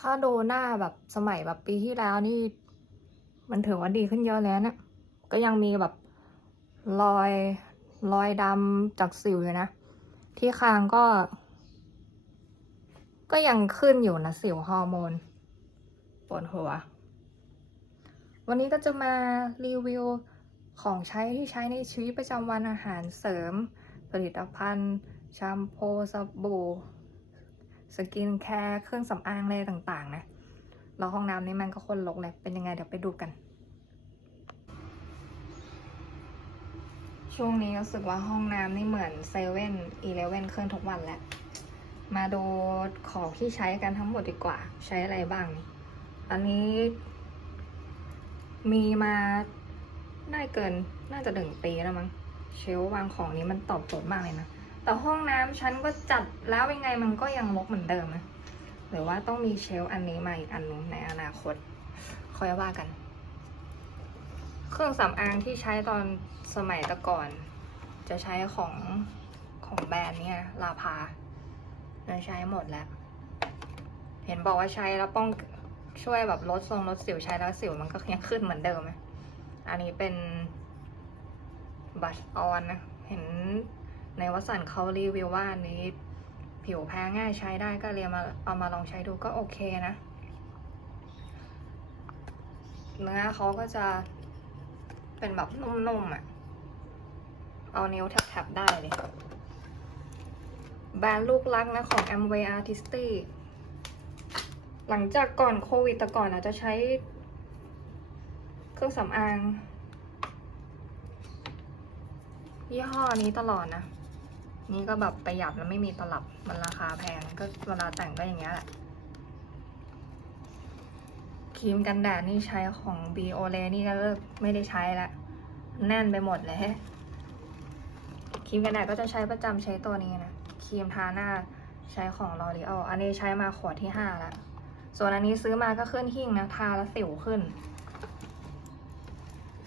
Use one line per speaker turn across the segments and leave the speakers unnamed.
ถ้าดูหน้าแบบสมัยแบบปีที่แล้วนี่ มันถือว่าดีขึ้นเยอะแล้วนะก็ยังมีแบบรอยรอยดำจากสิวอยู่นะ ที่คางก็ ก็ยังขึ้นอยู่นะสิวฮอร์โมนปวดหัว วันนี้ก็จะมารีวิวของใช้ที่ใช้ในชีวิตประจำวันอาหารเสริม ผลิตภัณฑ์แชมพูสบู่ สกินแคร์เครื่องสำอางอะไรต่างๆ นะแล้วห้องน้ำนี่มันก็คนลกเลยเป็นยังไงเดี๋ยวไปดูกัน ช่วงนี้รู้สึกว่าห้องน้ำนี่เหมือนเซเว่นอีเลเว่นเครื่องทุกวันแหละมาดูของที่ใช้กันทั้งหมดดีกว่า ใช้อะไรบ้าง อันนี้ มีมาได้เกินน่าจะหนึ่งปีแล้วมั้งเชลวางของนี้มันตอบโจทย์มากเลยนะ แต่ห้องน้ำฉันก็จัดแล้วยังไงมันก็ยังรกเหมือนเดิมนะหรือว่าต้องมีเชลอันนี้มาอีกอันนึงในอนาคตค่อยว่ากัน เครื่องสำอางที่ใช้ตอนสมัยต่ก่อน จะใช้ของของแบรนด์เนี่ยลาพาเราใช้หมดแล้ว เห็นบอกว่าใช้แล้วป้องช่วยแบบลดทรงลดสิวใช้แล้วสิวมันก็ยังขึ้นเหมือนเดิมไหมอันนี้เป็นบัชออนนะ เห็น ในวัสันเขารีวิวว่าอันนี้ ผิวแพ้ง่ายใช้ได้ก็เลยมาเอามาลองใช้ดูก็โอเคนะ เนื้อเขาก็จะเป็นแบบนุ่มๆอะ่ะ เอานิ้วแทบๆได้เลย แบรนด์ลูกรักนะของ m w a y Artisty หลังจากก่อนโควิดแต่ก่อนอาจจะใช้เครื่องสำอาง ยี่ห้อนี้ตลอดนะ นี่ก็แบบประหยัดแล้วไม่มีตลับมันราคาแพงก็เวลาแต่งก็อย่างเงี้ยแหละครีมกันแดดนี่ใช้ของ b o l e นี่ก็เลิกไม่ได้ใช้ละแน่นไปหมดเลยครีมกันแดดก็จะใช้ประจำใช้ตัวนี้นะครีมทาหน้าใช้ของ L'Oreal อันนี้ใช้มาขวดที่ห้าแล้วส่วนอันนี้ซื้อมาก็ขึ้นหิ้งนะ ทาแล้วสิวขึ้น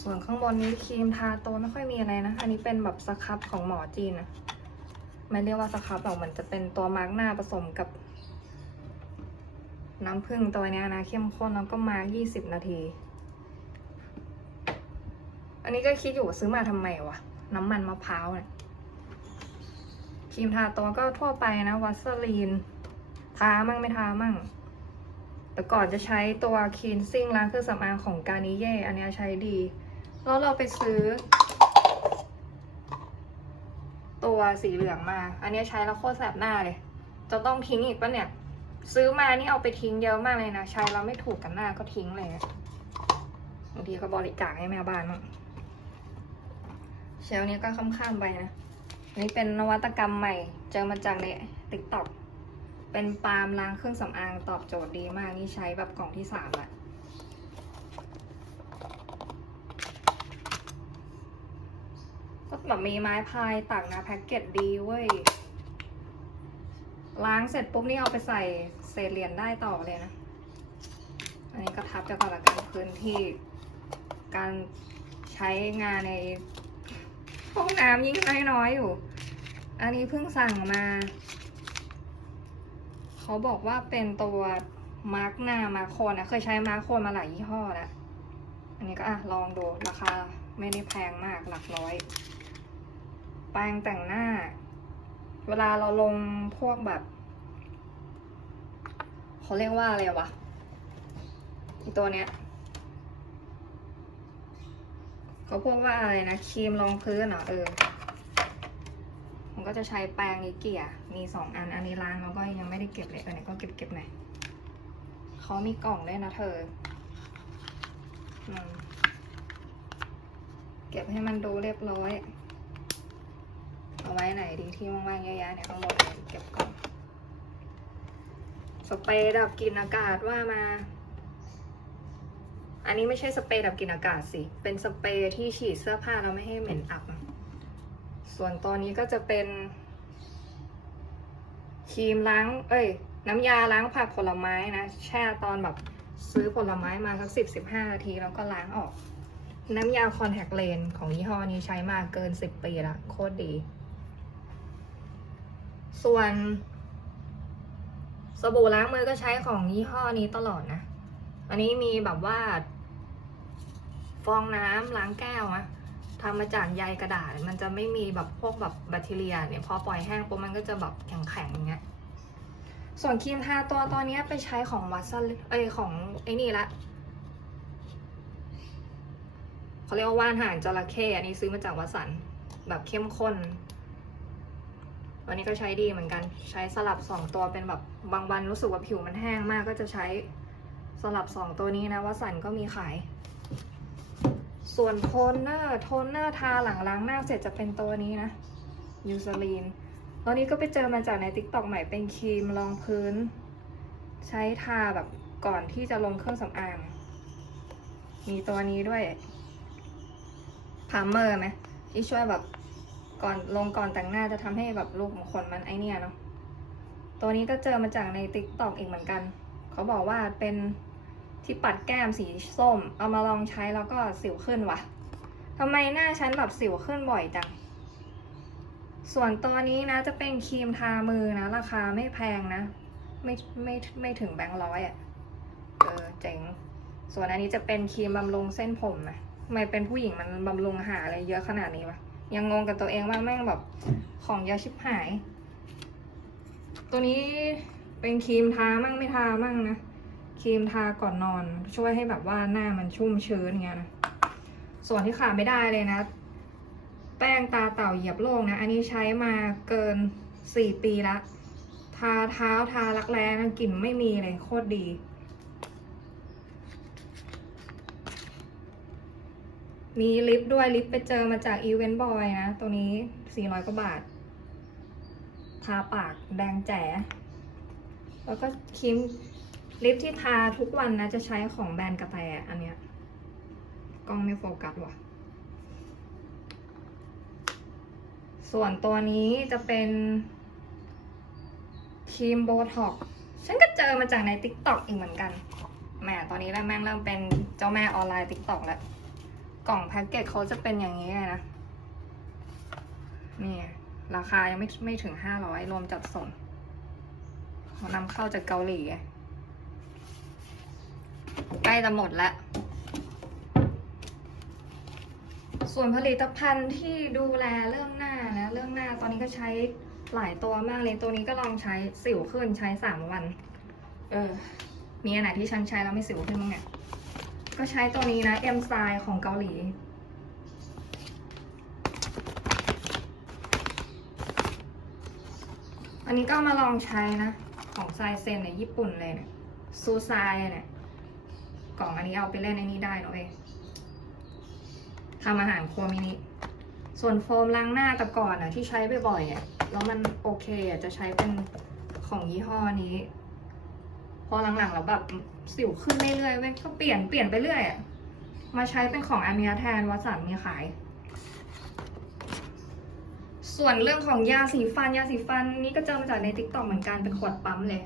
ส่วนข้างบนนี้ครีมทาตัวไม่ค่อยมีอะไรนะ อันนี้เป็นแบบสครับของหมอจีนนะ ไม่เรียกว่าสครับหรอกมันจะเป็นตัวมาร์กหน้าผสมกับ น้ำผึ้งตัวนี้นะเข้มข้นแล้วก็มาร์ก20นาที อันนี้ก็คิดอยู่ว่าซื้อมาทำไมวะ น้ำมันมะพร้าวเนี่ยครีมทาตัวก็ทั่วไปนะวัสลีน ทามั่งไม่ทามั่ง แต่ก่อนจะใช้ตัวคีนซิ่งล้างเครื่องสำอางของการนิเย่อันนี้ใช้ดี แล้วเราไปซื้อ ตัวสีเหลืองมา อันนี้ใช้แล้วโคตรแสบหน้าเลย จะต้องทิ้งอีกปะเนี่ย ซื้อมานี่เอาไปทิ้งเยอะมากเลยนะ ใช้แล้วไม่ถูกกันหน้าก็ทิ้งเลยบางทีก็บริจาคให้แม่บ้านมั้งเชลนี้ก็ค่ำๆไปนะ นี่เป็นนวัตกรรมใหม่ เจอมาจากในติ๊กต็อกเป็นปาล์มล้างเครื่องสำอางตอบโจทย์ดีมาก นี่ใช้แบบกล่องที่สามละ แบบมีไม้พายตักนะแพ็กเกจดีเว้ย ล้างเสร็จปุ๊บนี่เอาไปใส่เศษเหรียญได้ต่อเลยนะ อันนี้ก็ทับจะก่อนละกันพื้นที่ การใช้งานในห้องน้ำยิ่งน้อยๆอยู่ อันนี้เพิ่งสั่งมา เขาบอกว่าเป็นตัวมาร์กหน้ามาร์คโคนนะ เคยใช้มาร์คโคนมาหลายยี่ห้อแล้ว อันนี้ก็อะลองดูราคาไม่ได้แพงมากหลักร้อย แปรงแต่งหน้า เวลาเราลงพวกแบบเขาเรียกว่าอะไรวะอีตัวเนี้ยเขาพวกว่าอะไรนะครีมรองพื้นเหรอเออผมก็จะใช้แปรงนี้เกี่ยมีสองอันอันนี้ล้างแล้วก็ยังไม่ได้เก็บเลยอันนี้ก็เก็บเก็บหน่อยเขามีกล่องด้วยนะเธออเก็บให้มันดูเรียบร้อย เอาไว้ไหนดีที่ว่างๆเยอะๆเนี่ยทั้งหมดเก็บก่องสเปรย์ดับกลิ่นอากาศว่ามา อันนี้ไม่ใช่สเปรย์ดับกลิ่นอากาศสิ เป็นสเปรย์ที่ฉีดเสื้อผ้าแล้วไม่ให้เหม็นอับ ส่วนตัวนี้ก็จะเป็นครีมล้าง เอ้ย น้ำยาล้างผักผลไม้นะ แช่ตอนแบบซื้อผลไม้มาสักสิบสิบห้านาทีแล้วก็ล้างออก น้ำยาคอนแทคเลนของยี่ห้อนี้ใช้มาเกินสิบปีละโคตรดี ส่วนสบู่ล้างมือก็ใช้ของยี่ห้อนี้ตลอดนะ อันนี้มีแบบว่า ฟองน้ำล้างแก้วนะทำมาจากใยกระดาษ มันจะไม่มีแบบพวกแบบแบคทีเรียเนี่ยพอปล่อยแห้งปุ๊บมันก็จะแบบแข็งๆอย่างเงี้ย ส่วนครีมทาตัวตอนนี้ไปใช้ของวัตสันเอ้ของไอ้นี่ละเขาเรียกว่าว่านหางจระเข้อันนี้ซื้อมาจากวัสันแบบเข้มข้น วันนี้ก็ใช้ดีเหมือนกัน ใช้สลับสองตัวเป็นแบบบางวันรู้สึกว่าผิวมันแห้งมากก็จะใช้สลับสองตัวนี้นะวัสันก็มีขาย ส่วนโทนเนอร์โทนเนอร์ทาหลังล้างหน้าเสร็จจะเป็นตัวนี้นะยูซาลีนตอนนี้ก็ไปเจอมาจากใน t ิ k t o k ใหม่เป็นครีมรองพื้น ใช้ทาแบบก่อนที่จะลงเครื่องสำอาง มีตัวนี้ด้วยพาร์เมอร์ไหมที่ช่วยแบบ ก่อนลงก่อนแต่งหน้าจะทำให้แบบรูขุมขนมันไอเนี่ยเนาะตัวนี้ก็เจอมาจากใน t ิ k t o k อีกเหมือนกัน เขาบอกว่าเป็นที่ปัดแก้มสีส้ม เอามาลองใช้แล้วก็สิวขึ้นวะทำไมหน้าฉันแบบสิวขึ้นบ่อยจังส่วนตัวนี้นะจะเป็นครีมทามือนะ ราคาไม่แพงนะ ไม่ไม่ไม่ถึงแบงค์ร้อยอะ่ะเออเจ๋ง ส่วนอันนี้จะเป็นครีมบำรุงเส้นผมนะทำไมเป็นผู้หญิงมันบำรุงหาอะไรเยอะขนาดนี้วะ ยังงงกับตัวเองว่าแม่งแบบของเยอะชิบหาย ตัวนี้เป็นครีมทามั่งไม่ทามั่งนะครีมทาก่อนนอน ช่วยให้แบบว่าหน้ามันชุ่มชื้นอย่างเงี้ยนะส่วนที่ขาดไม่ได้เลยนะ แป้งตาเต่าเหยียบโลกนะ อันนี้ใช้มาเกินสี่ปีละ ทาเท้าทารักแร้นะกลิ่นไม่มีเลยโคตรดี มีลิปด้วยลิปไปเจอมาจากอีเวนต์บอยนะ ตัวนี้ 400 กว่าบาท ทาปากแดงแจ๋แล้วก็ครีมลิปที่ทาทุกวันนะ จะใช้ของแบรนด์กระแตอันเนี้ยกล้องไม่โฟกัสว่ะ ส่วนตัวนี้จะเป็นครีมโบท็อกซ์ฉันก็เจอมาจากใน t ิ k t o k อีกเหมือนกัน แหมตอนนี้แล้วแม่งเริ่มเป็นเจ้าแม่ออนไลน์ t ิ k t o k แล้ว กล่องแพ็กเกจเขาจะเป็นอย่างนี้เลยนะ นี่ราคายังไม่ไม่ถึงห้าร้อยรวมจัดส่งเขานำเข้าจากเกาหลีใกล้จะหมดแล้ว ส่วนผลิตภัณฑ์ที่ดูแลเรื่องหน้านะเรื่องหน้าตอนนี้ก็ใช้หลายตัวมากเลยตัวนี้ก็ลองใช้สิวขึ้นใช้สามวัน เออ มีอันไหนที่ฉันใช้แล้วไม่สิวขึ้นบ้างเนี่ย ก็ใช้ตัวนี้นะเอ็มไซของเกาหลี อันนี้ก็มาลองใช้นะ ของไซเซนในญี่ปุ่นเลยเนี่ยซูไซเนี่ยกล่องอันนี้เอาไปเล่นในนี้ได้เนะเว้ยทำอาหารครัวมินิส่วนโฟมล้างหน้าแต่ก่อนอะที่ใช้บ่อยๆอะแล้วมันโอเคอะจะใช้เป็นของยี่ห้อนี้ อหลังๆเราแบบสิวขึ้นเรื่อยๆเว้ยก็เปลี่ยนเปลี่ยนไปเรื่อยมาใช้เป็นของอันเนี้ยแทนวัสันมีขาย ส่วนเรื่องของยาสีฟันยาสีฟันนี่ก็เจอมาจากในติ๊กต็อกเหมือนกันเป็นขวดปั๊มเลย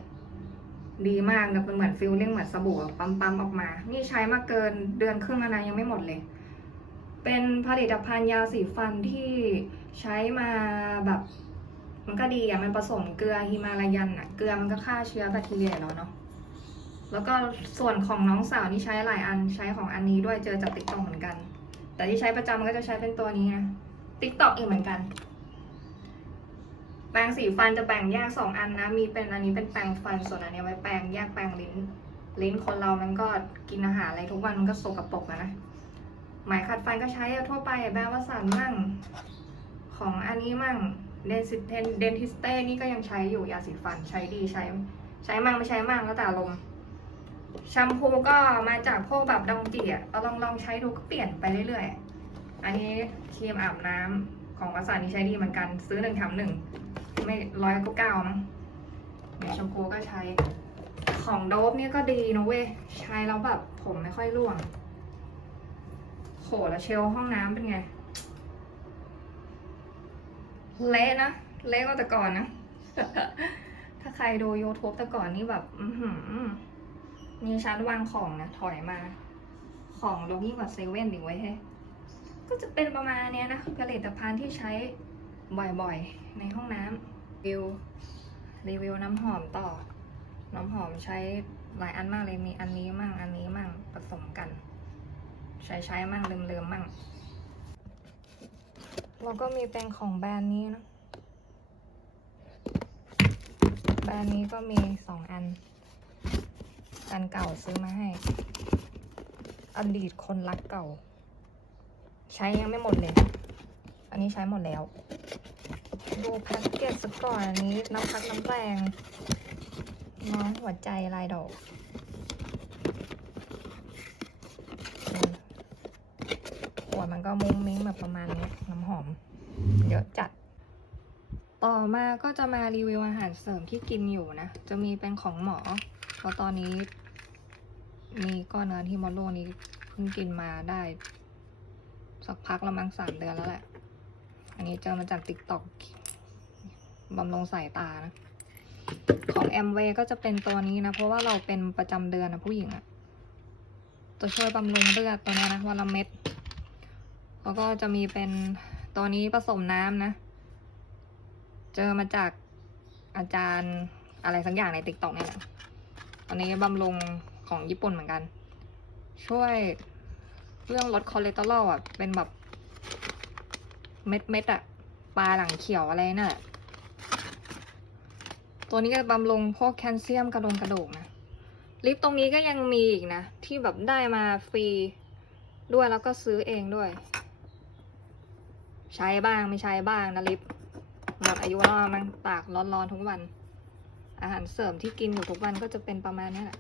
ดีมากนะเป็นเหมือนฟิลลิ่งเหมือนสบู่ปั๊มปั๊มๆออกมา นี่ใช้มาเกินเดือนครึ่งแล้วนะยังไม่หมดเลย เป็นผลิตภัณฑ์ยาสีฟันที่ใช้มาแบบมันก็ดีอะ มันผสมเกลือฮิมาลายันอะ เกลือมันก็ฆ่าเชื้อแบคทีเรียแล้วเนาะ แล้วก็ส่วนของน้องสาวนี่ใช้หลายอันใช้ของอันนี้ด้วยเจอจากติ๊กต็อกเหมือนกัน แต่ที่ใช้ประจำก็จะใช้เป็นตัวนี้นะติ๊กต็อกอีกเหมือนกันแปรงสีฟันจะแบ่งแยกสองอันนะ มีเป็นอันนี้เป็นแปรงฟันส่วนอันนี้ไว้แปรงแยกแปรงลิ้น ลิ้นคนเรามันก็กินอาหารอะไรทุกวันมันก็สกปรกอะนะหมายขัดฟันก็ใช้ทั่วไปแบรนด์วัสันมั่งของอันนี้มั่งเดนซิเทนเดนทิสเต้นี่ก็ยังใช้อยู่ยาสีฟันใช้ดีใช้ ใช้มั่งไม่ใช้มั่งแล้วแต่อารม แชมพูก็มาจากพวกแบบดองจีอะเอาลองลองใช้ดูก็เปลี่ยนไปเรื่อยๆ อันนี้ครีมอาบน้ำของวัสันนี่ใช้ดีเหมือนกัน ซื้อหนึ่งแถมหนึ่งไม่ร้อยก็เก้ามั้งเนี่ยแชมพูก็ใช้ของโดบเนี่ยก็ดีนะเว้ยใช้แล้วแบบผมไม่ค่อยร่วงโหแล้วเชลห้องน้ำเป็นไง เละนะ เละกว่าแต่ก่อนนะ ถ้าใครดู YouTube แต่ก่อนนี่แบบ อือหือ มีชั้นวางของนะ ถอยมา ของลงยิ่งกว่าเซเว่นอีกไว้ยเฮ้ก็จะเป็นประมาณเนี้ยนะผลิตภัณฑ์ที่ใช้บ่อยๆ ในห้องน้ำรีวิวรีวิวน้ำหอมต่อ น้ำหอมใช้หลายอันมากเลยมีอันนี้มั่งอันนี้มั่งผสมกัน ใช้ใช้มั่งลืมลืมมั่งแล้วก็มีเป็นของแบรนด์นี้นะ แบรนด์นี้ก็มีสองอัน อันเก่าซื้อมาให้ อดีตคนรักเก่า ใช้ยังไม่หมดเลย อันนี้ใช้หมดแล้ว ดูแพ็กเกจสักก่อนอันนี้น้ำพักน้ำแรงน้องหัวใจลายดอกขวดมันก็มุ้งมิ้งแบบประมาณนี้น้ำหอม เยอะจัด ต่อมาก็จะมารีวิวอาหารเสริมที่กินอยู่นะ จะมีเป็นของหมอ เพราะตอนนี้ มีก้อนเนื้อที่มดลูกนี้เพิ่งกินมาได้ สักพักละมั้งสามเดือนแล้วแหละ อันนี้เจอมาจากติ๊กต็อกบำรุงสายตานะ ของแอมเวก็จะเป็นตัวนี้นะ เพราะว่าเราเป็นประจำเดือนนะผู้หญิงอะจะช่วยบำรุงเลือดตัวนี้นะวันละเม็ด แล้วก็จะมีเป็นตัวนี้ผสมน้ำนะ เจอมาจากอาจารย์อะไรสักอย่างในติ๊กต็อกเนี่ยแหละอันนี้บำรุงของญี่ปุ่นเหมือนกัน ช่วยเรื่องลดคอเลสเตอรอลอะ เป็นแบบเม็ดเม็ดๆอะปลาหลังเขียวอะไรน่ะ ตัวนี้ก็บำรุงพวกแคลเซียมกระดงกระดูกนะ ลิปตรงนี้ก็ยังมีอีกนะ ที่แบบได้มาฟรีด้วยแล้วก็ซื้อเองด้วย ใช้บ้างไม่ใช้บ้างนะลิป หมดอายุแล้วมั้งตากร้อนๆทุกวัน อาหารเสริมที่กินอยู่ทุกวันก็จะเป็นประมาณนี้แหละ